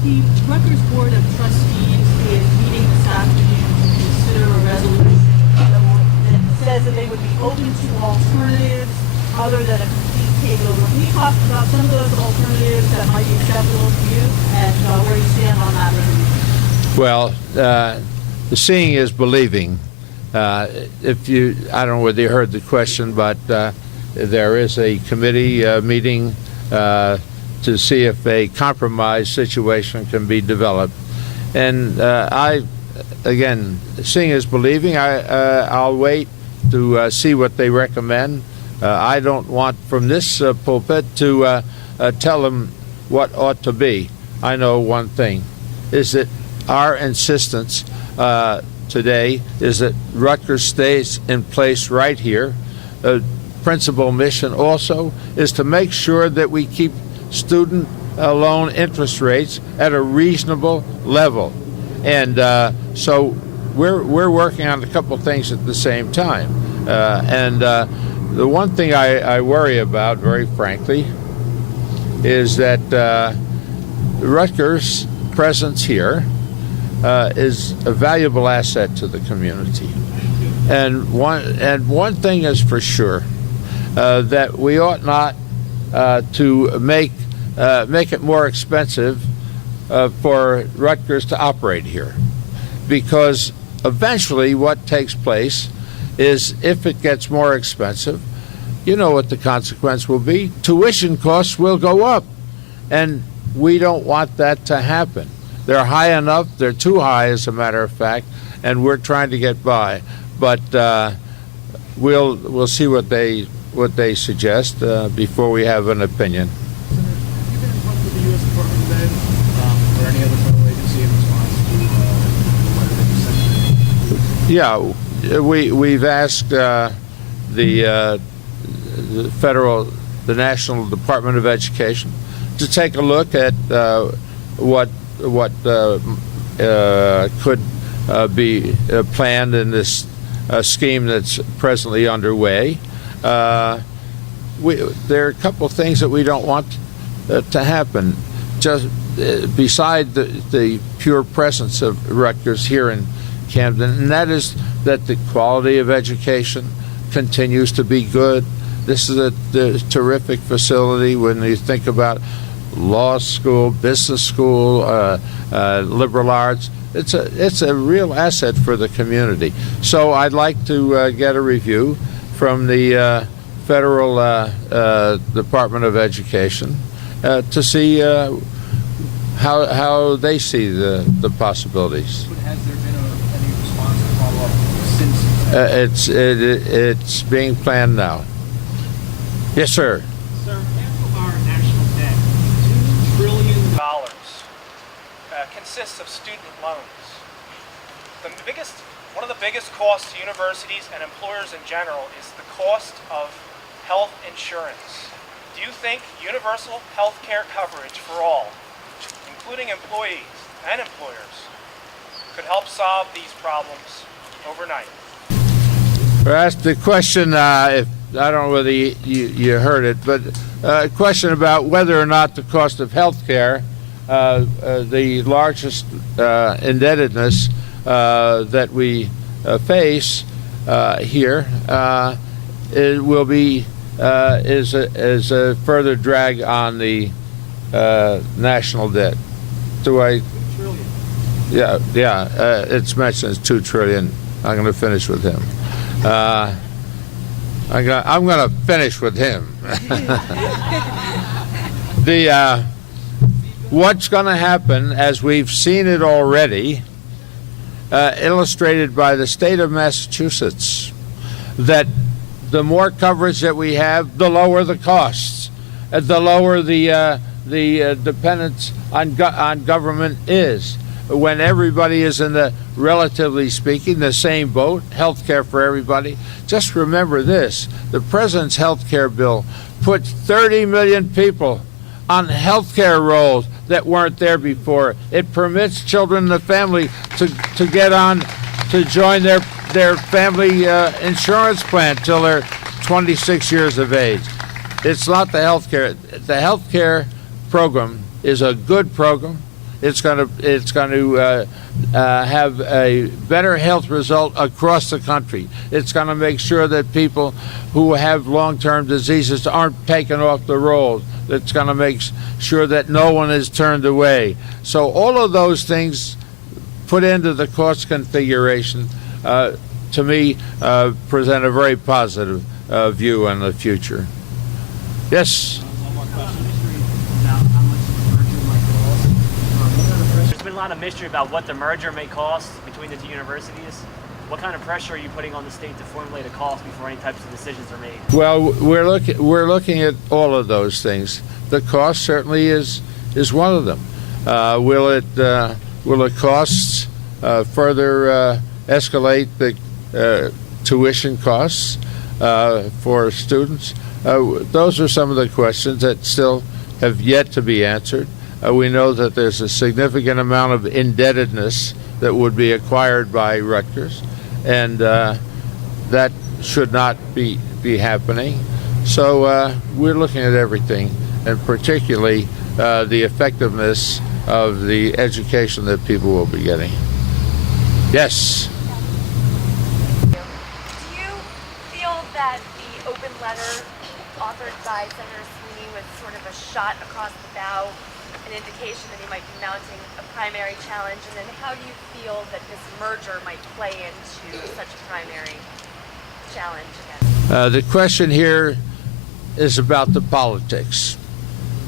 The Rutgers Board of Trustees is meeting this afternoon to consider a resolution that says that they would be open to alternatives other than a complete takeover. Can you talk about some of those alternatives that might be acceptable to you and where you stand on that resolution? Well, seeing is believing. I don't know whether you heard the question, but there is a committee meeting to see if a compromise situation can be developed. And again, seeing is believing. I'll wait to see what they recommend. I don't want from this pulpit to tell them what ought to be. I know one thing, is that our insistence today is that Rutgers stays in place right here. Principal mission also is to make sure that we keep student loan interest rates at a reasonable level. And so we're working on a couple things at the same time. The one thing I worry about, very frankly, is that Rutgers' presence here is a valuable asset to the community. And one thing is for sure, that we ought not to make it more expensive for Rutgers to operate here, because eventually what takes place is, if it gets more expensive, you know what the consequence will be. Tuition costs will go up, and we don't want that to happen. They're high enough. They're too high, as a matter of fact, and we're trying to get by. But we'll see what they suggest before we have an opinion. Senator, have you been in touch with the U.S. Department of Ed or any other federal agency in response to the letter that you sent? Yeah, we've asked the National Department of Education to take a look at what could be planned in this scheme that's presently underway. There are a couple of things that we don't want to happen, just beside the pure presence of Rutgers here in Camden, and that is that the quality of education continues to be good. This is a terrific facility when you think about law school, business school, liberal arts. It's a real asset for the community. So I'd like to get a review from the Federal Department of Education to see how they see the possibilities. But has there been any response or follow-up since? It's being planned now. Yes, sir. Sir, half of our national debt, $2 trillion, consists of student loans. One of the biggest costs to universities and employers in general is the cost of health insurance. Do you think universal health care coverage for all, including employees and employers, could help solve these problems overnight? I asked the question, if I don't know whether you heard it, but a question about whether or not the cost of health care, the largest indebtedness that we face here, it will be is a further drag on the national debt. Do I? $2 trillion. Yeah. It's mentioned it's $2 trillion. I'm going to finish with him. I'm going to finish with him. What's going to happen, as we've seen it already, illustrated by the state of Massachusetts, that the more coverage that we have, the lower the costs, the lower the dependence on government is. When everybody is in the, relatively speaking, the same boat, health care for everybody. Just remember this, the president's health care bill put 30 million people on health care rolls that weren't there before. It permits children in the family to get on, to join their family insurance plan till they're 26 years of age. It's not the health care. The health care program is a good program. It's going to have a better health result across the country. It's going to make sure that people who have long-term diseases aren't taken off the rolls. It's going to make sure that no one is turned away. So all of those things put into the cost configuration, to me, present a very positive view on the future. Yes? One more question about how much the merger might cost. There's been a lot of mystery about what the merger may cost between the two universities. What kind of pressure are you putting on the state to formulate a cost before any types of decisions are made? Well, we're looking at all of those things. The cost certainly is one of them. Will it costs further escalate the tuition costs for students? Those are some of the questions that still have yet to be answered. We know that there's a significant amount of indebtedness that would be acquired by Rutgers, and that should not be happening. So we're looking at everything, and particularly the effectiveness of the education that people will be getting. Yes? Do you feel that the open letter authored by Senator Sweeney was sort of a shot across the bow, an indication that he might be mounting a primary challenge? And then how do you feel that this merger might play into such a primary challenge again? The question here is about the politics.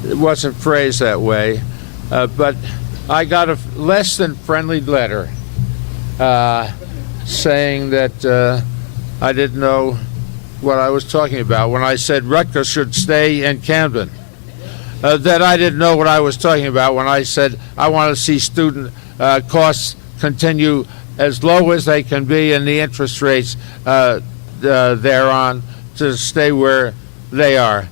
It wasn't phrased that way, but I got a less than friendly letter saying that I didn't know what I was talking about when I said Rutgers should stay in Camden. That I didn't know what I was talking about when I said I want to see student costs continue as low as they can be and the interest rates thereon to stay where they are.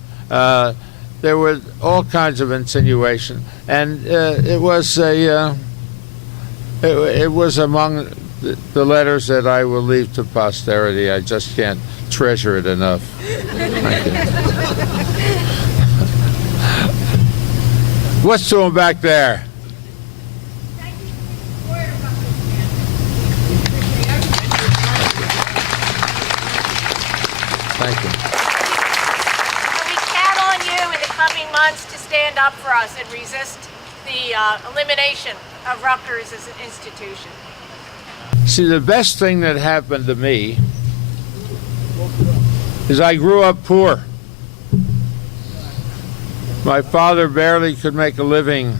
There were all kinds of insinuation, and it was among the letters that I will leave to posterity. I just can't treasure it enough. Thank you. What's to him back there? Thank you. And we count on you in the coming months to stand up for us and resist the elimination of Rutgers as an institution. See, the best thing that happened to me is I grew up poor. My father barely could make a living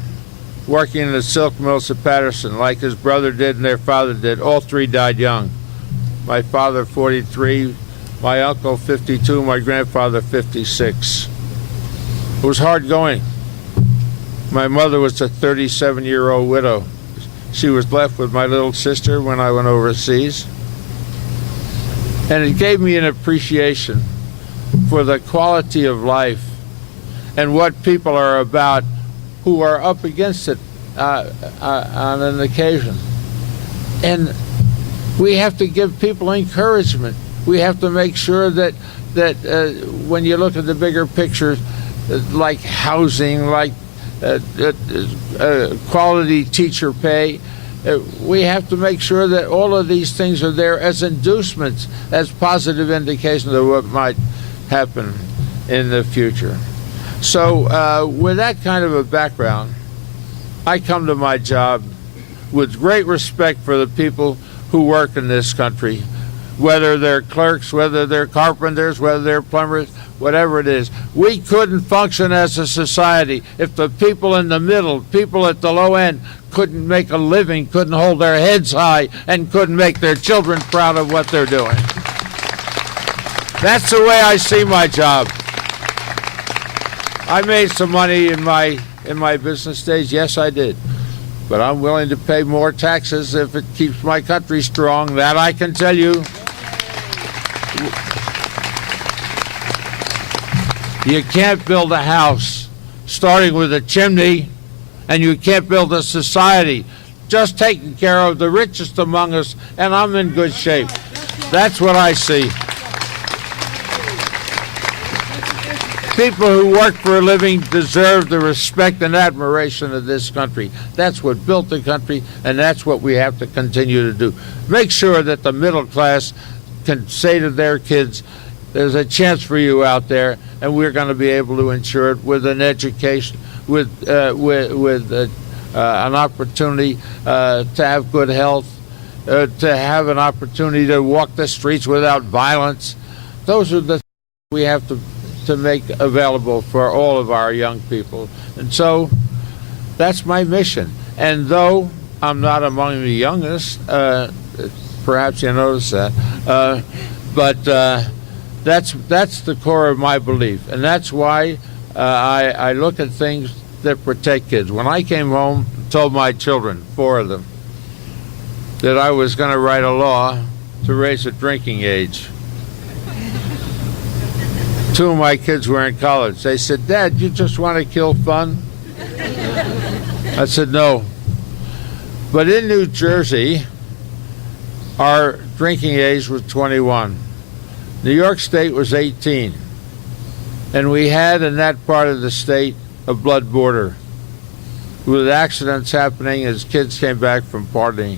working in the silk mills at Patterson, like his brother did and their father did. All three died young. My father, 43, my uncle, 52, my grandfather, 56. It was hard going. My mother was a 37-year-old widow. She was left with my little sister when I went overseas. And it gave me an appreciation for the quality of life and what people are about who are up against it on an occasion. And we have to give people encouragement. We have to make sure that when you look at the bigger picture, like housing, like quality teacher pay, we have to make sure that all of these things are there as inducements, as positive indications of what might happen in the future. So with that kind of a background, I come to my job with great respect for the people who work in this country, whether they're clerks, whether they're carpenters, whether they're plumbers, whatever it is. We couldn't function as a society if the people in the middle, people at the low end, couldn't make a living, couldn't hold their heads high, and couldn't make their children proud of what they're doing. That's the way I see my job. I made some money in my business days. Yes, I did. But I'm willing to pay more taxes if it keeps my country strong. That I can tell you. You can't build a house starting with a chimney, and you can't build a society just taking care of the richest among us, and I'm in good shape. That's what I see. People who work for a living deserve the respect and admiration of this country. That's what built the country, and that's what we have to continue to do. Make sure that the middle class can say to their kids, there's a chance for you out there, and we're going to be able to ensure it with an education, with an opportunity to have good health, to have an opportunity to walk the streets without violence. Those are the things we have to make available for all of our young people. And so that's my mission. And though I'm not among the youngest, perhaps you noticed that, but that's the core of my belief. And that's why I look at things that protect kids. When I came home, I told my children, 4 of them, that I was going to write a law to raise the drinking age. 2 of my kids were in college. They said, Dad, you just want to kill fun? I said, no. But in New Jersey, our drinking age was 21. New York State was 18. And we had in that part of the state a blood border with accidents happening as kids came back from partying.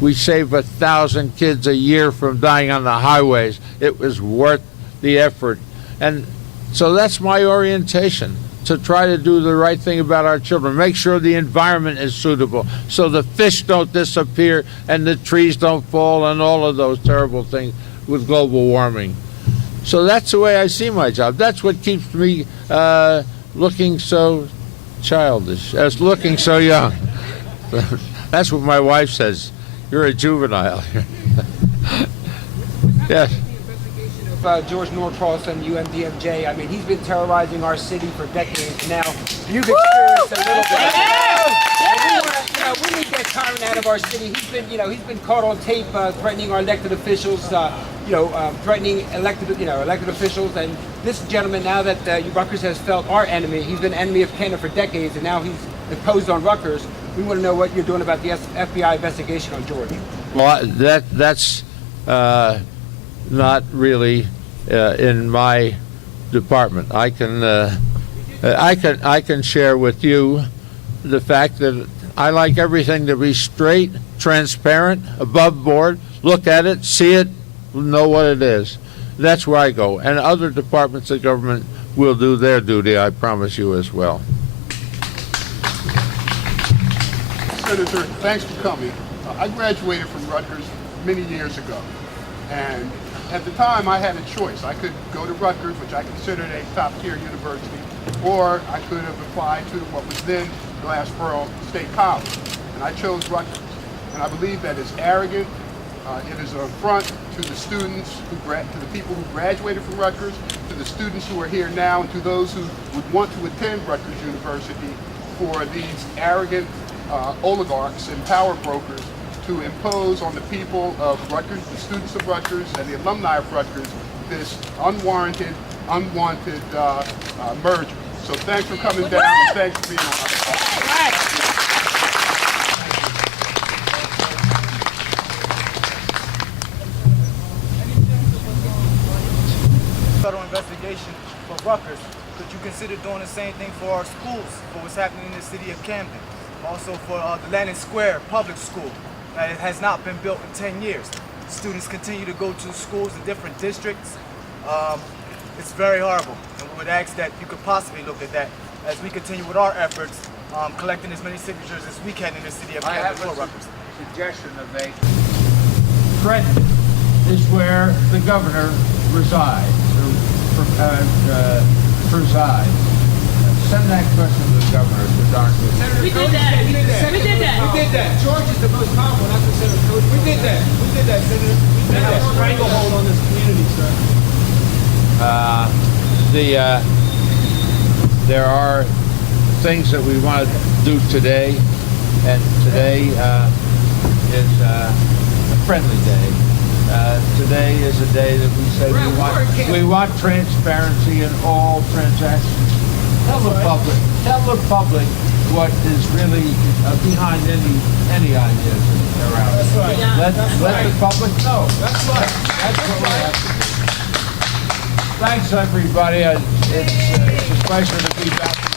We saved 1,000 kids a year from dying on the highways. It was worth the effort. And so that's my orientation, to try to do the right thing about our children, make sure the environment is suitable so the fish don't disappear and the trees don't fall and all of those terrible things with global warming. So that's the way I see my job. That's what keeps me looking so childish, as looking so young. That's what my wife says. You're a juvenile. Yes. George Norcross and UMDMJ. I mean, he's been terrorizing our city for decades now. You've experienced a little bit. And we need that tyrant out of our city. He's been caught on tape threatening our elected officials. Threatening elected officials. And this gentleman, now that Rutgers has felt our enemy, he's been enemy of Canada for decades, and now he's imposed on Rutgers. We want to know what you're doing about the FBI investigation on George. Well, that's not really in my department. I can share with you the fact that I like everything to be straight, transparent, above board. Look at it, see it, know what it is. That's where I go. And other departments of government will do their duty, I promise you, as well. Senator, thanks for coming. I graduated from Rutgers many years ago. And at the time, I had a choice. I could go to Rutgers, which I considered a top-tier university, or I could have applied to what was then Glassboro State College. And I chose Rutgers. And I believe that is arrogant. It is an affront to the students, to the people who graduated from Rutgers, to the students who are here now, and to those who would want to attend Rutgers University, for these arrogant oligarchs and power brokers to impose on the people of Rutgers, the students of Rutgers, and the alumni of Rutgers, this unwarranted, unwanted merger. So thanks for coming down, and thanks for being on our side. Federal investigation for Rutgers. Could you consider doing the same thing for our schools, for what's happening in the city of Camden? Also for the Landon Square Public School. It has not been built in 10 years. Students continue to go to schools in different districts. It's very horrible, and we would ask that you could possibly look at that as we continue with our efforts, collecting as many signatures as we can in the city of Camden for Rutgers. Suggestion to make. Trenton is where the governor resides, Send that question to the governor, to Dr. We did that. We did that. George is the most powerful, not the Senator Coach. We did that, Senator. We did that. Stranglehold on this community, sir. There are things that we want to do today, and today is a friendly day. Today is a day that we say we want transparency in all transactions. Tell the public what is really behind any ideas that are out there. That's right. Let the public know. That's right. That's what we have to do. Thanks, everybody. It's a pleasure to be back.